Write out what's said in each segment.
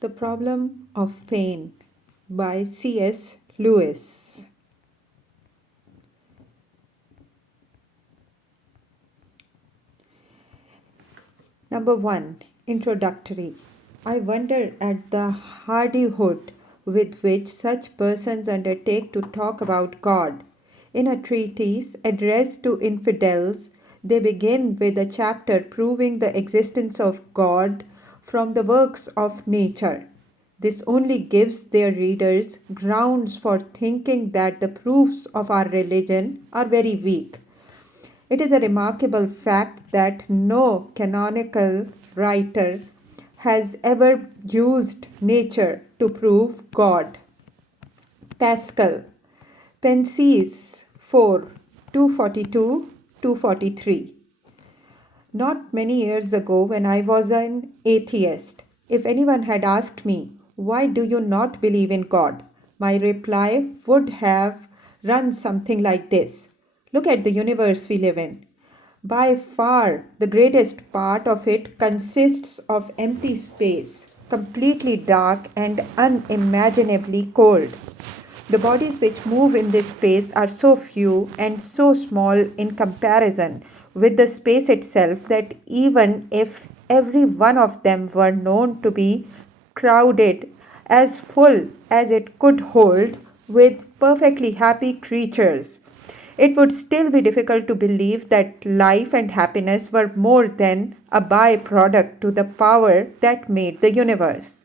The Problem of Pain by C.S. Lewis. Number 1. Introductory. I wonder at the hardihood with which such persons undertake to talk about God. In a treatise addressed to infidels, they begin with a chapter proving the existence of God from the works of nature. This only gives their readers grounds for thinking that the proofs of our religion are very weak. It is a remarkable fact that no canonical writer has ever used nature to prove God. Pascal, Pensies 4, 242, 243. Not many years ago, when I was an atheist, if anyone had asked me, "Why do you not believe in God?" my reply would have run something like this: "Look at the universe we live in. By far, the greatest part of it consists of empty space, completely dark and unimaginably cold. The bodies which move in this space are so few and so small in comparison with the space itself that even if every one of them were known to be crowded as full as it could hold with perfectly happy creatures, it would still be difficult to believe that life and happiness were more than a byproduct to the power that made the universe.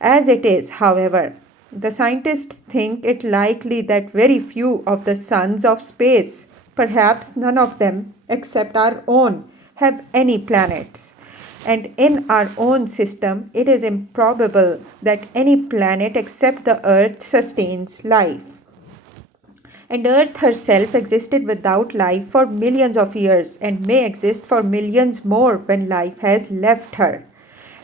As it is, however, the scientists think it likely that very few of the suns of space, perhaps none of them except our own, have any planets. And in our own system, it is improbable that any planet except the Earth sustains life. And Earth herself existed without life for millions of years and may exist for millions more when life has left her.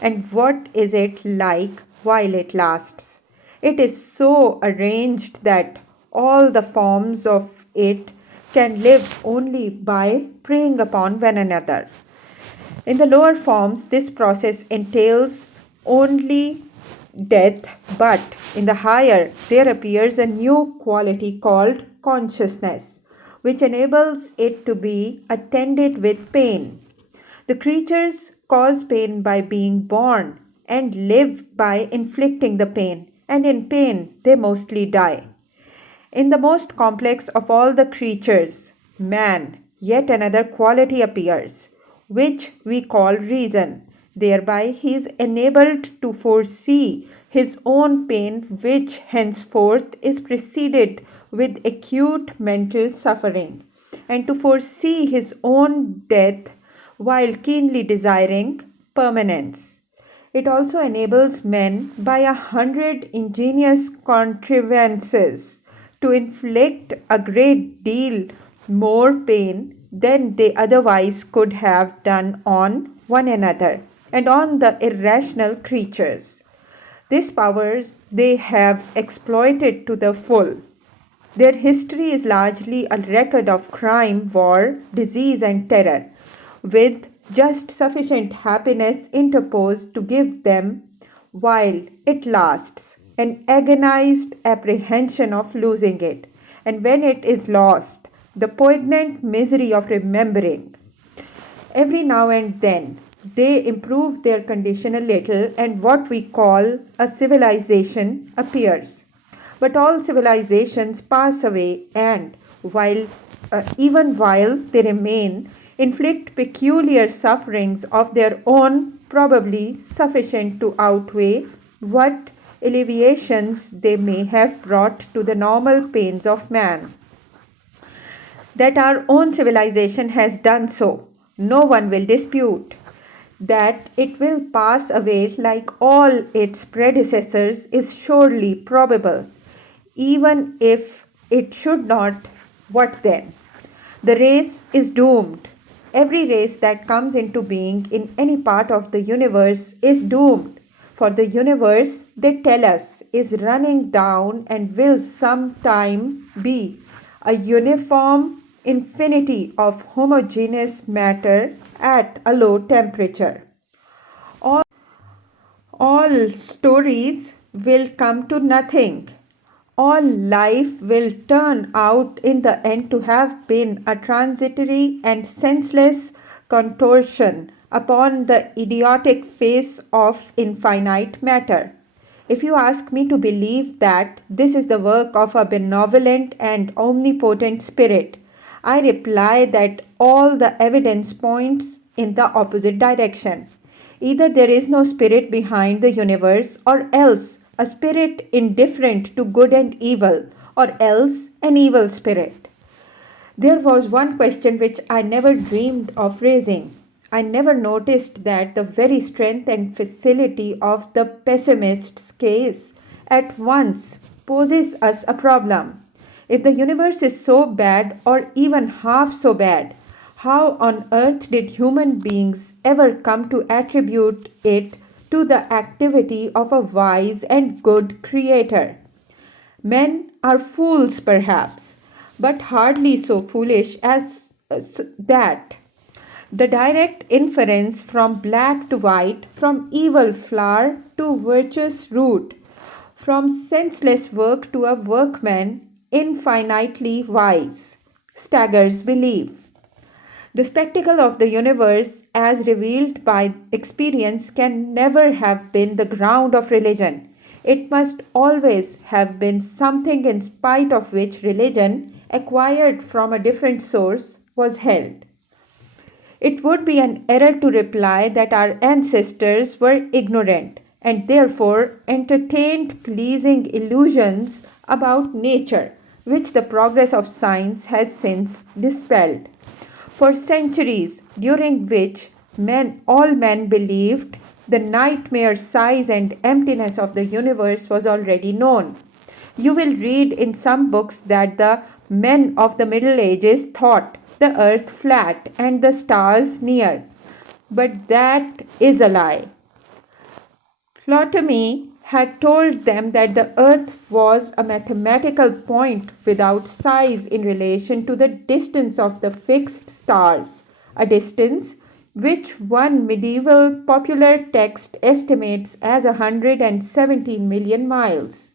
And what is it like while it lasts? It is so arranged that all the forms of it can live only by preying upon one another. In the lower forms, this process entails only death, but in the higher, there appears a new quality called consciousness, which enables it to be attended with pain. The creatures cause pain by being born and live by inflicting the pain, and in pain they mostly die. In the most complex of all the creatures, man, yet another quality appears, which we call reason. Thereby he is enabled to foresee his own pain, which henceforth is preceded with acute mental suffering, and to foresee his own death while keenly desiring permanence. It also enables men by 100 ingenious contrivances to inflict a great deal more pain than they otherwise could have done on one another and on the irrational creatures. This power they have exploited to the full. Their history is largely a record of crime, war, disease, and terror, with just sufficient happiness interposed to give them, while it lasts, an agonized apprehension of losing it, and when it is lost, the poignant misery of remembering. Every now and then, they improve their condition a little, and what we call a civilization appears. But all civilizations pass away, and even while they remain, inflict peculiar sufferings of their own, probably sufficient to outweigh what alleviations they may have brought to the normal pains of man. That our own civilization has done so, no one will dispute. That it will pass away like all its predecessors is surely probable. Even if it should not, what then? The race is doomed. Every race that comes into being in any part of the universe is doomed. For the universe, they tell us, is running down and will sometime be a uniform infinity of homogeneous matter at a low temperature. all stories will come to nothing. All life will turn out in the end to have been a transitory and senseless contortion upon the idiotic face of infinite matter. If you ask me to believe that this is the work of a benevolent and omnipotent spirit, I reply that all the evidence points in the opposite direction. Either there is no spirit behind the universe, or else a spirit indifferent to good and evil, or else an evil spirit. There was one question which I never dreamed of raising. I never noticed that the very strength and facility of the pessimist's case at once poses us a problem. If the universe is so bad or even half so bad, how on earth did human beings ever come to attribute it to the activity of a wise and good creator? Men are fools, perhaps, but hardly so foolish as that. The direct inference from black to white, from evil flower to virtuous root, from senseless work to a workman infinitely wise, staggers belief. The spectacle of the universe, as revealed by experience, can never have been the ground of religion. It must always have been something in spite of which religion, acquired from a different source, was held. It would be an error to reply that our ancestors were ignorant and therefore entertained pleasing illusions about nature, which the progress of science has since dispelled. For centuries, during which all men believed, the nightmare size and emptiness of the universe was already known. You will read in some books that the men of the Middle Ages thought the earth flat and the stars near. But that is a lie. Ptolemy had told them that the earth was a mathematical point without size in relation to the distance of the fixed stars, a distance which one medieval popular text estimates as 117 million miles.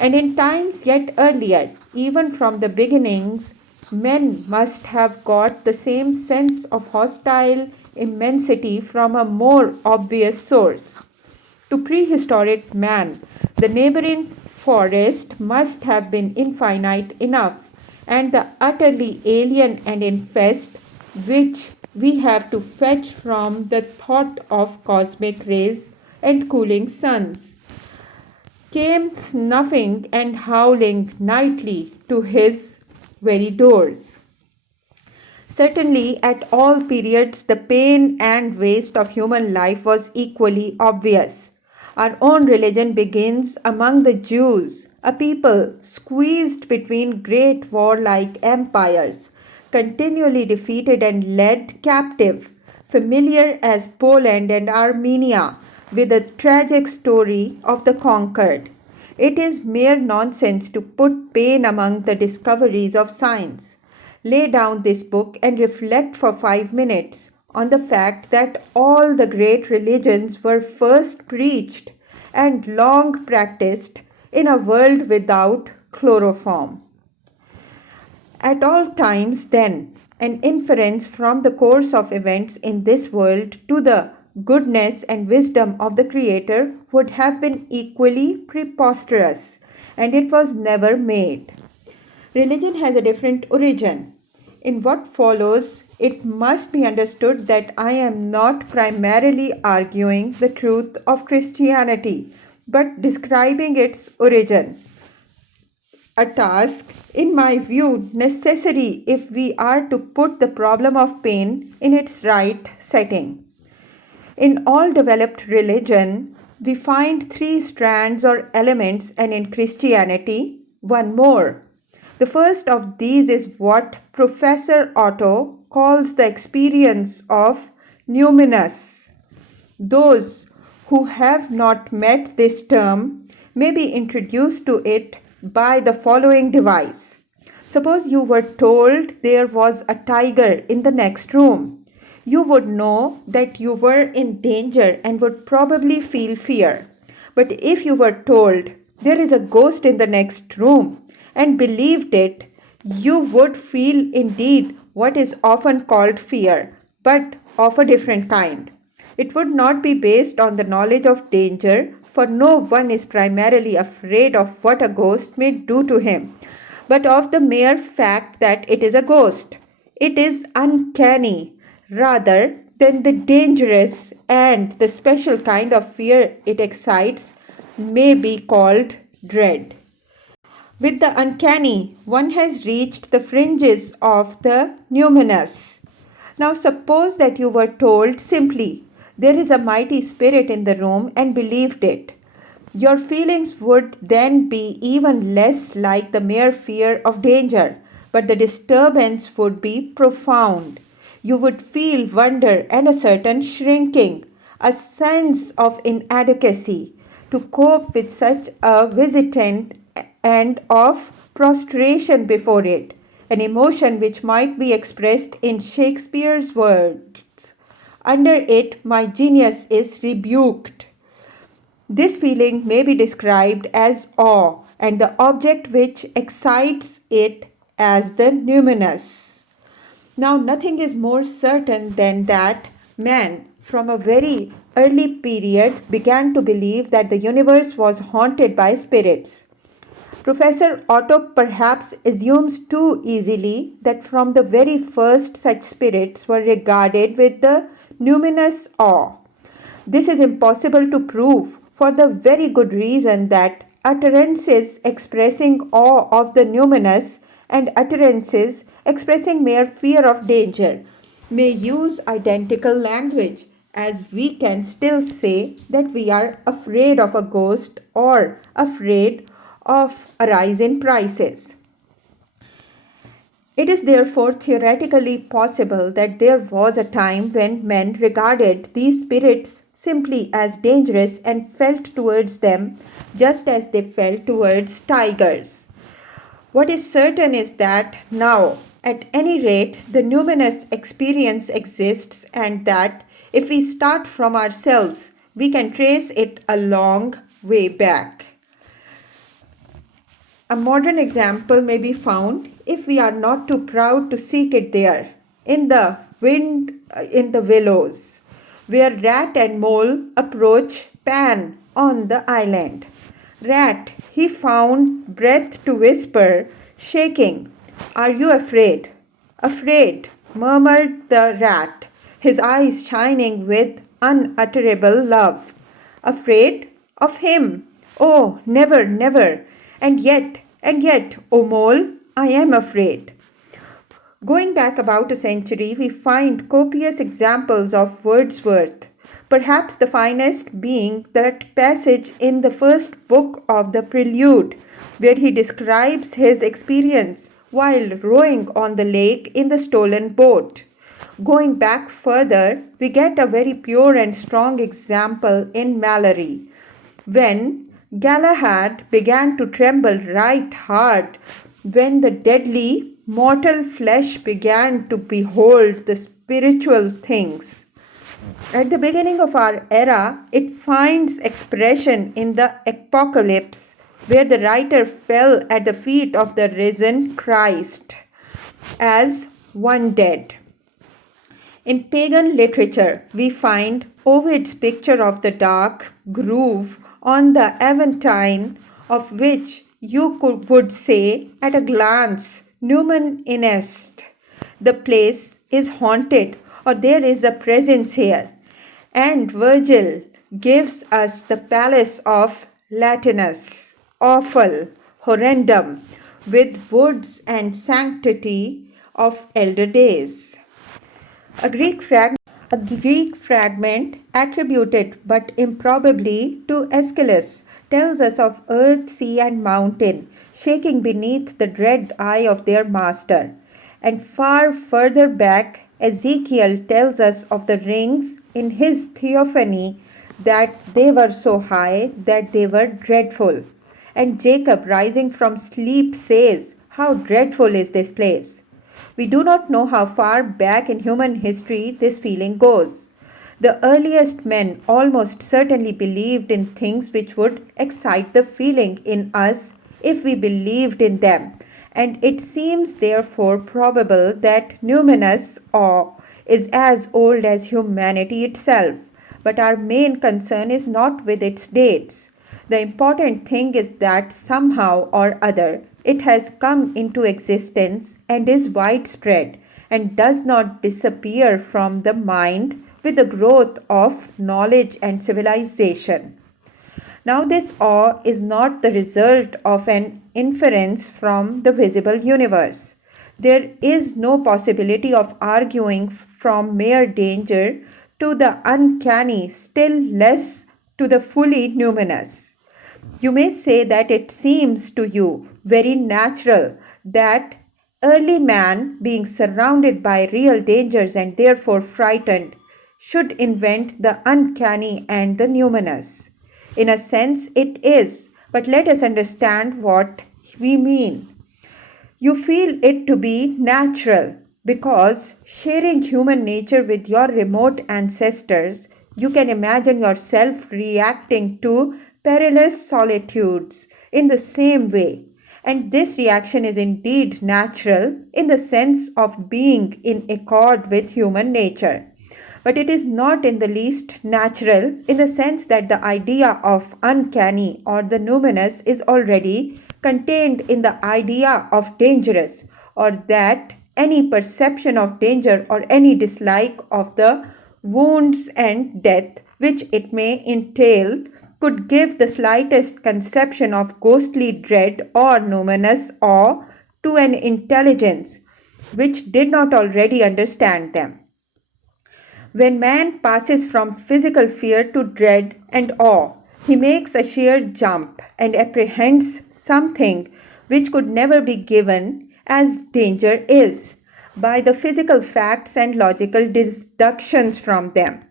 And in times yet earlier, even from the beginnings, men must have got the same sense of hostile immensity from a more obvious source. To prehistoric man, the neighboring forest must have been infinite enough, and the utterly alien and infest, which we have to fetch from the thought of cosmic rays and cooling suns, came snuffing and howling nightly to his very doors. Certainly, at all periods, the pain and waste of human life was equally obvious. Our own religion begins among the Jews, a people squeezed between great warlike empires, continually defeated and led captive, familiar as Poland and Armenia, with the tragic story of the conquered. It is mere nonsense to put pain among the discoveries of science. Lay down this book and reflect for 5 minutes on the fact that all the great religions were first preached and long practiced in a world without chloroform. At all times, then, an inference from the course of events in this world to the goodness and wisdom of the Creator would have been equally preposterous, and it was never made. Religion has a different origin. In what follows, it must be understood that I am not primarily arguing the truth of Christianity, but describing its origin. A task, in my view, necessary if we are to put the problem of pain in its right setting. In all developed religion, we find 3 strands or elements, and in Christianity, one more. The first of these is what Professor Otto calls the experience of numinous. Those who have not met this term may be introduced to it by the following device. Suppose you were told there was a tiger in the next room. You would know that you were in danger and would probably feel fear. But if you were told there is a ghost in the next room and believed it, you would feel indeed what is often called fear, but of a different kind. It would not be based on the knowledge of danger, for no one is primarily afraid of what a ghost may do to him, but of the mere fact that it is a ghost. It is uncanny rather than the dangerous, and the special kind of fear it excites may be called dread. With the uncanny, one has reached the fringes of the numinous. Now, suppose that you were told simply, there is a mighty spirit in the room, and believed it. Your feelings would then be even less like the mere fear of danger, but the disturbance would be profound. You would feel wonder and a certain shrinking, a sense of inadequacy to cope with such a visitant and of prostration before it, an emotion which might be expressed in Shakespeare's words. Under it, my genius is rebuked. This feeling may be described as awe, and the object which excites it as the numinous. Now, nothing is more certain than that man, from a very early period, began to believe that the universe was haunted by spirits. Professor Otto perhaps assumes too easily that from the very first such spirits were regarded with the numinous awe. This is impossible to prove for the very good reason that utterances expressing awe of the numinous and utterances expressing mere fear of danger may use identical language, as we can still say that we are afraid of a ghost or afraid of a rise in prices. It is therefore theoretically possible that there was a time when men regarded these spirits simply as dangerous and felt towards them just as they felt towards tigers. What is certain is that now, at any rate, the numinous experience exists, and that if we start from ourselves, we can trace it a long way back. A modern example may be found, if we are not too proud to seek it there, in the wind in the willows, where Rat and Mole approach Pan on the island. Rat, he found breath to whisper, shaking, "Are you afraid?" "Afraid," murmured the rat, his eyes shining with unutterable love. "Afraid? Of him? Oh, never, never. And yet, O Mole, I am afraid." Going back about a century, we find copious examples of Wordsworth, perhaps the finest being that passage in the first book of the Prelude, where he describes his experience while rowing on the lake in the stolen boat. Going back further, we get a very pure and strong example in Mallory, when Galahad began to tremble right hard when the deadly mortal flesh began to behold the spiritual things. At the beginning of our era, it finds expression in the Apocalypse, where the writer fell at the feet of the risen Christ as one dead. In pagan literature, we find Ovid's picture of the dark grove on the Aventine, of which you would say at a glance, numen inest. The place is haunted, or there is a presence here. And Virgil gives us the palace of Latinus, awful, horrendum, with woods and sanctity of elder days. A Greek fragment attributed but improbably to Aeschylus tells us of earth, sea, and mountain shaking beneath the dread eye of their master. And far further back, Ezekiel tells us of the rings in his theophany, that they were so high that they were dreadful. And Jacob, rising from sleep, says, "How dreadful is this place!" We do not know how far back in human history this feeling goes. The earliest men almost certainly believed in things which would excite the feeling in us if we believed in them, and it seems therefore probable that numinous awe is as old as humanity itself. But our main concern is not with its dates. The important thing is that somehow or other it has come into existence and is widespread and does not disappear from the mind with the growth of knowledge and civilization. Now, this awe is not the result of an inference from the visible universe. There is no possibility of arguing from mere danger to the uncanny, still less to the fully numinous. You may say that it seems to you very natural that early man, being surrounded by real dangers and therefore frightened, should invent the uncanny and the numinous. In a sense, it is, but let us understand what we mean. You feel it to be natural because, sharing human nature with your remote ancestors, you can imagine yourself reacting to perilous solitudes in the same way. And this reaction is indeed natural in the sense of being in accord with human nature. But it is not in the least natural in the sense that the idea of uncanny or the numinous is already contained in the idea of dangerous, or that any perception of danger or any dislike of the wounds and death which it may entail could give the slightest conception of ghostly dread or numinous awe to an intelligence which did not already understand them. When man passes from physical fear to dread and awe, he makes a sheer jump and apprehends something which could never be given as danger is by the physical facts and logical deductions from them.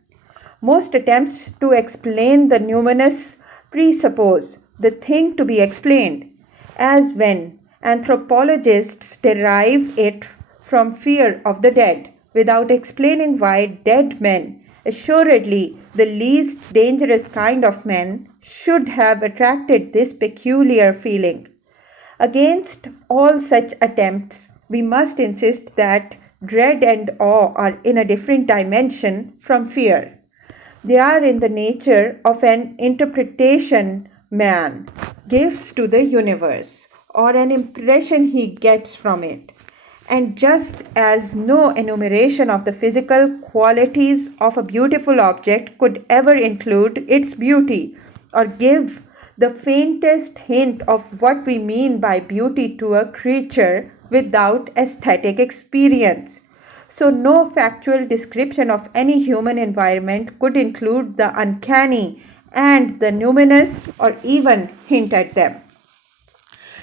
Most attempts to explain the numinous presuppose the thing to be explained, as when anthropologists derive it from fear of the dead, without explaining why dead men, assuredly the least dangerous kind of men, should have attracted this peculiar feeling. Against all such attempts, we must insist that dread and awe are in a different dimension from fear. They are in the nature of an interpretation man gives to the universe, or an impression he gets from it. And just as no enumeration of the physical qualities of a beautiful object could ever include its beauty or give the faintest hint of what we mean by beauty to a creature without aesthetic experience, so no factual description of any human environment could include the uncanny and the numinous or even hint at them.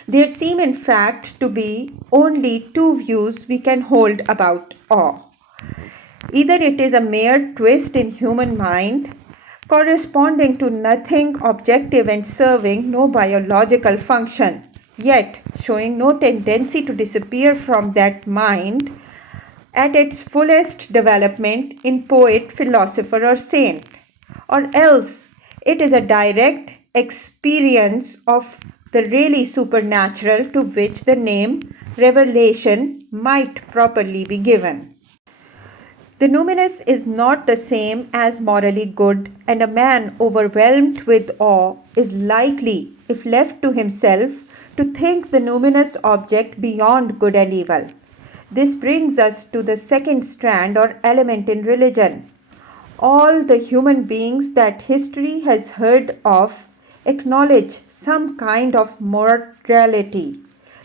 There seem, in fact, to be only two views we can hold about awe. Either it is a mere twist in human mind, corresponding to nothing objective and serving no biological function, yet showing no tendency to disappear from that mind at its fullest development in poet, philosopher, or saint, or else it is a direct experience of the really supernatural to which the name revelation might properly be given. The numinous is not the same as morally good, and a man overwhelmed with awe is likely, if left to himself, to think the numinous object beyond good and evil. This brings us to the second strand or element in religion. All the human beings that history has heard of acknowledge some kind of morality.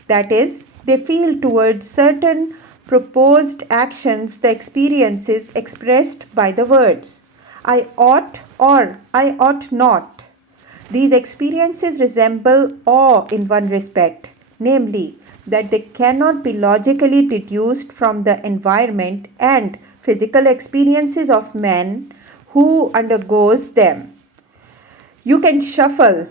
That is, they feel towards certain proposed actions the experiences expressed by the words I ought or I ought not. These experiences resemble awe in one respect, namely, that they cannot be logically deduced from the environment and physical experiences of man who undergoes them. You can shuffle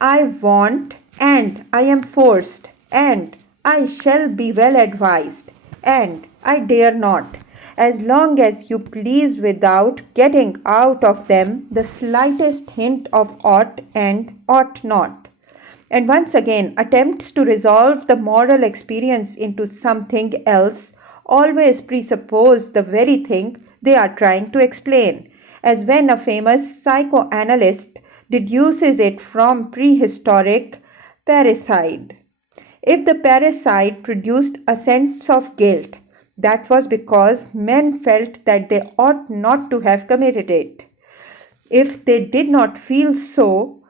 I want and I am forced and I shall be well advised And I dare not, as long as you please without getting out of them the slightest hint of ought and ought not. And once again, attempts to resolve the moral experience into something else always presuppose the very thing they are trying to explain, as when a famous psychoanalyst deduces it from prehistoric parricide. If the parricide produced a sense of guilt, that was because men felt that they ought not to have committed it. If they did not feel so,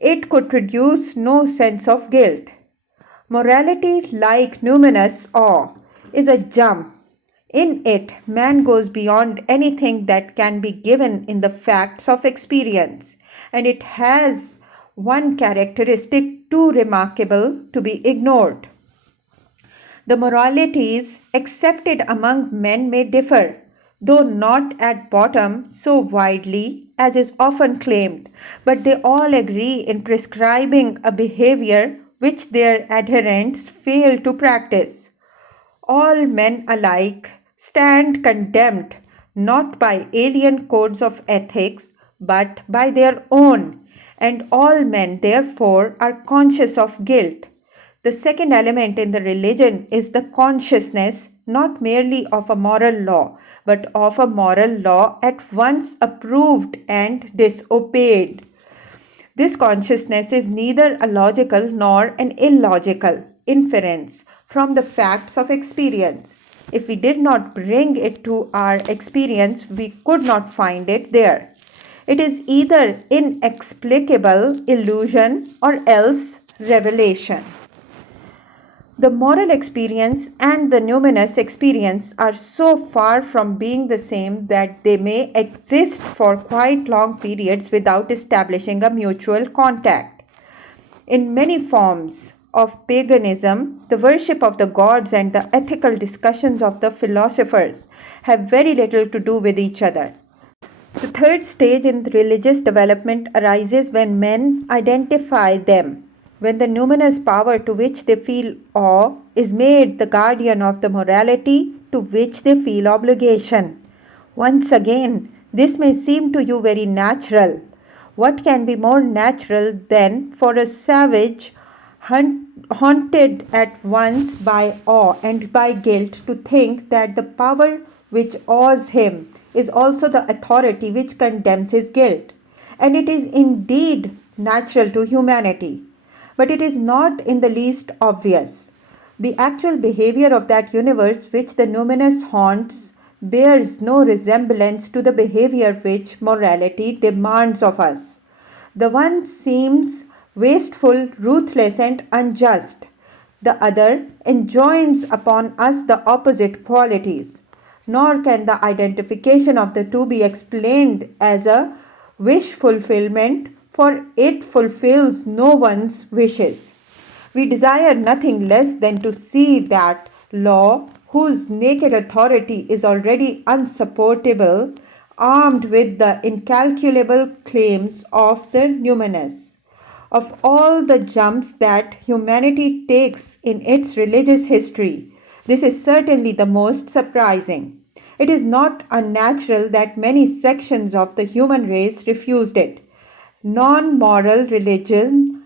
it could produce no sense of guilt. Morality, like numinous awe, is a jump. In it, man goes beyond anything that can be given in the facts of experience, and it has one characteristic too remarkable to be ignored. The moralities accepted among men may differ, though not at bottom so widely as is often claimed, but they all agree in prescribing a behavior which their adherents fail to practice. All men alike stand condemned not by alien codes of ethics but by their own, and all men therefore are conscious of guilt. The second element in the religion is the consciousness not merely of a moral law, but of a moral law at once approved and disobeyed. This consciousness is neither a logical nor an illogical inference from the facts of experience. If we did not bring it to our experience, we could not find it there. It is either inexplicable illusion or else revelation. The moral experience and the numinous experience are so far from being the same that they may exist for quite long periods without establishing a mutual contact. In many forms of paganism, the worship of the gods and the ethical discussions of the philosophers have very little to do with each other. The third stage in religious development arises when men identify them, when the numinous power to which they feel awe is made the guardian of the morality to which they feel obligation. Once again, this may seem to you very natural. What can be more natural than for a savage haunted at once by awe and by guilt to think that the power which awes him is also the authority which condemns his guilt? And it is indeed natural to humanity. But it is not in the least obvious. The actual behavior of that universe which the numinous haunts bears no resemblance to the behavior which morality demands of us. The one seems wasteful, ruthless, and unjust. The other enjoins upon us the opposite qualities. Nor can the identification of the two be explained as a wish fulfillment, for it fulfills no one's wishes. We desire nothing less than to see that law, whose naked authority is already unsupportable, armed with the incalculable claims of the numinous. Of all the jumps that humanity takes in its religious history, this is certainly the most surprising. It is not unnatural that many sections of the human race refused it. Non-moral religion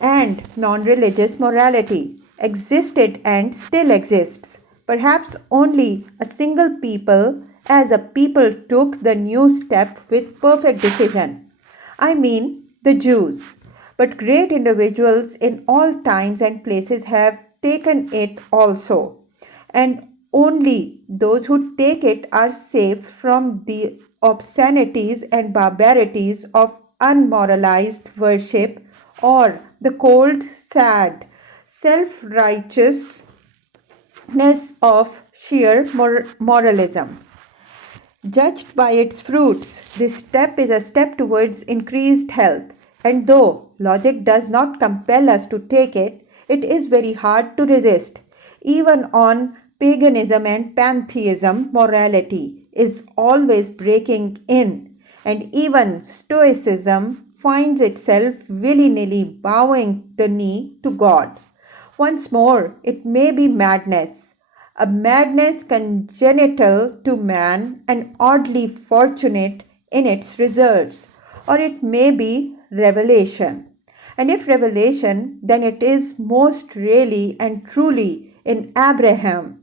and non-religious morality existed and still exists. Perhaps only a single people as a people took the new step with perfect decision. I mean the Jews. But great individuals in all times and places have taken it also. And only those who take it are safe from the obscenities and barbarities of unmoralized worship or the cold, sad, self righteousness of sheer moralism. Judged by its fruits, this step is a step towards increased health, and though logic does not compel us to take it, it is very hard to resist. Even on paganism and pantheism, morality is always breaking in, and even Stoicism finds itself willy nilly bowing the knee to God. Once more, it may be madness. a madness congenital to man and oddly fortunate in its results, or it may be revelation. And if revelation, then it is most really and truly in Abraham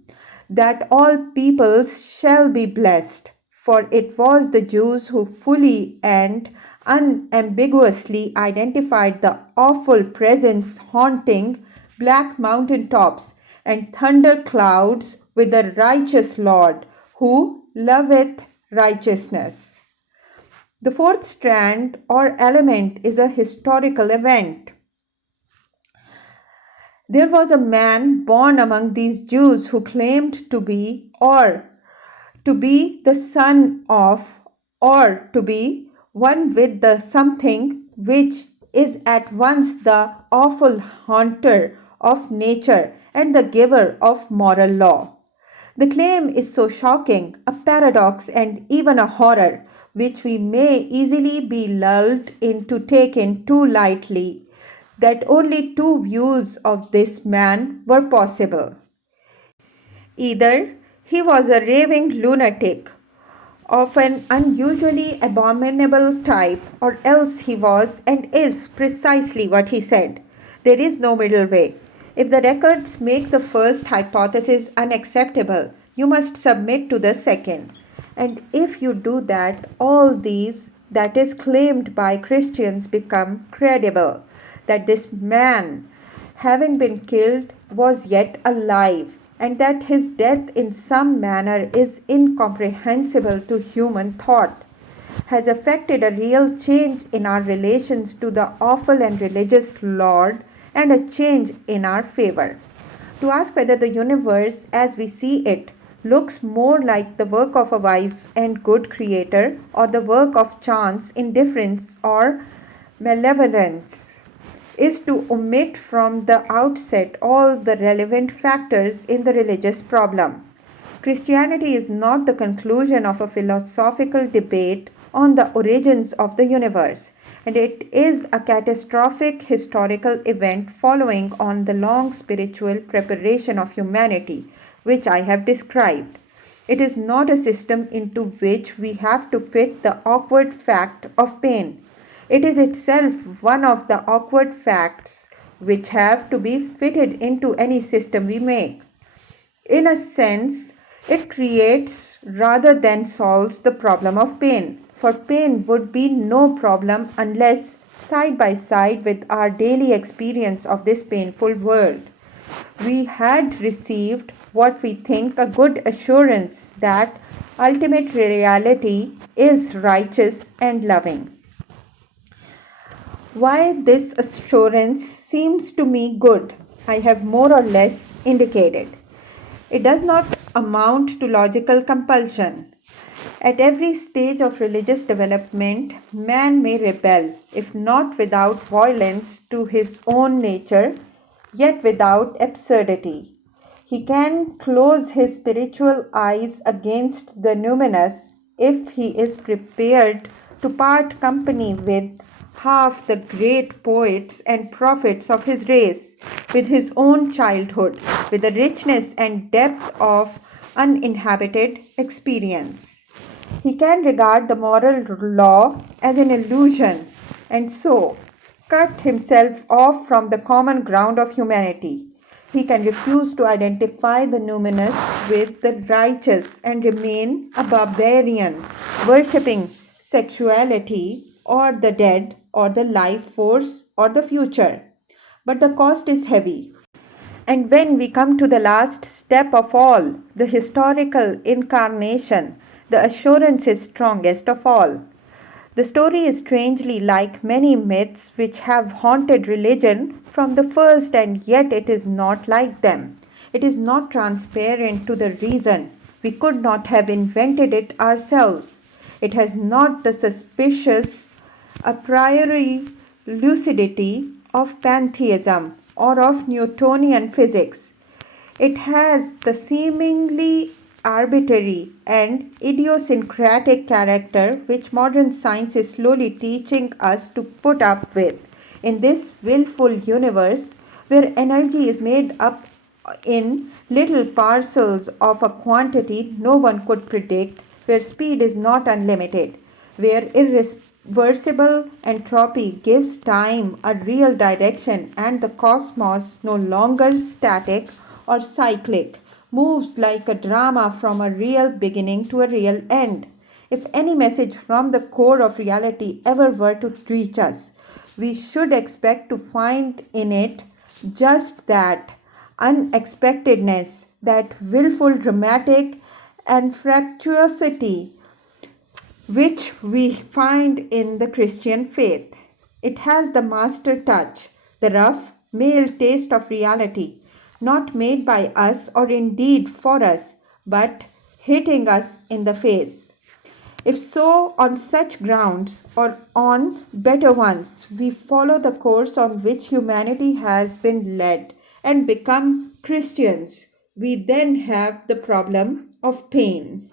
that all peoples shall be blessed. For it was the Jews who fully and unambiguously identified the awful presence haunting black mountain tops and thunder clouds with the righteous Lord who loveth righteousness. The fourth strand or element is a historical event. There was a man born among these Jews who claimed to be or to be the son of or to be one with the something which is at once the awful haunter of nature and the giver of moral law. The claim is so shocking, a paradox, and even a horror, which we may easily be lulled into taking too lightly, that only two views of this man were possible. Either he was a raving lunatic of an unusually abominable type, or else he was and is precisely what he said. There is no middle way. If the records make the first hypothesis unacceptable, you must submit to the second. And if you do that, all these that is claimed by Christians become credible. That this man, having been killed, was yet alive, and that his death in some manner is incomprehensible to human thought, has effected a real change in our relations to the awful and religious Lord, and a change in our favor. To ask whether the universe as we see it looks more like the work of a wise and good creator, or the work of chance, indifference, or malevolence, is to omit from the outset all the relevant factors in the religious problem. Christianity is not the conclusion of a philosophical debate on the origins of the universe, and it is a catastrophic historical event following on the long spiritual preparation of humanity, which I have described. It is not a system into which we have to fit the awkward fact of pain. It is itself one of the awkward facts which have to be fitted into any system we make. In a sense, it creates rather than solves the problem of pain, for pain would be no problem unless side by side with our daily experience of this painful world, we had received what we think a good assurance that ultimate reality is righteous and loving. Why this assurance seems to me good, I have more or less indicated. It does not amount to logical compulsion. At every stage of religious development, man may rebel, if not without violence to his own nature, yet without absurdity. He can close his spiritual eyes against the numinous if he is prepared to part company with half the great poets and prophets of his race, with his own childhood, with the richness and depth of uninhabited experience. He can regard the moral law as an illusion and so cut himself off from the common ground of humanity. He can refuse to identify the numinous with the righteous and remain a barbarian, worshipping sexuality or the dead or the life force or the future. But the cost is heavy. And when we come to the last step of all, the historical incarnation, the assurance is strongest of all. The story is strangely like many myths which have haunted religion from the first, and yet it is not like them. It is not transparent to the reason. We could not have invented it ourselves. It has not the suspicious a priori lucidity of pantheism or of Newtonian physics. It has the seemingly arbitrary and idiosyncratic character which modern science is slowly teaching us to put up with in this willful universe where energy is made up in little parcels of a quantity no one could predict, where speed is not unlimited, where irreversible entropy gives time a real direction and the cosmos, no longer static or cyclic, moves like a drama from a real beginning to a real end. If any message from the core of reality ever were to reach us, we should expect to find in it just that unexpectedness, that willful dramatic and fractuosity which we find in the Christian faith. It has the master touch, the rough, male taste of reality, not made by us or indeed for us, but hitting us in the face. If so, on such grounds or on better ones, we follow the course on which humanity has been led and become Christians. We then have the problem of pain.